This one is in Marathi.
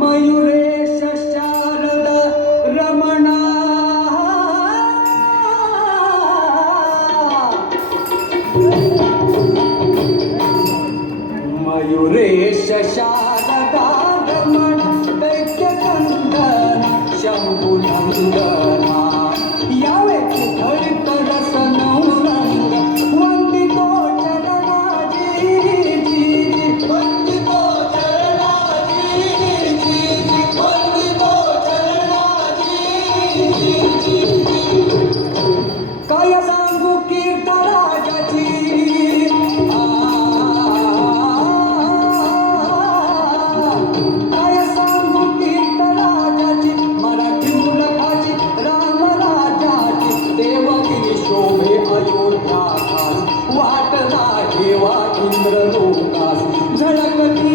मयुरेश शारद रमणा मयुरेश शारदा रमण दैत्यकंदना शंभुनंदना यावे हरित रस नौरंग वंदितो चरणाजी वंदितो चरणाजी वंदितो चरणाजी काय सांगू कीर्तराजाची काय सांगू कीर्तराजाची मराठी मुलखाची रामराजाची देवगिरी शोभे अयोध्या वाट नाही वा इंद्रलोकास झळकती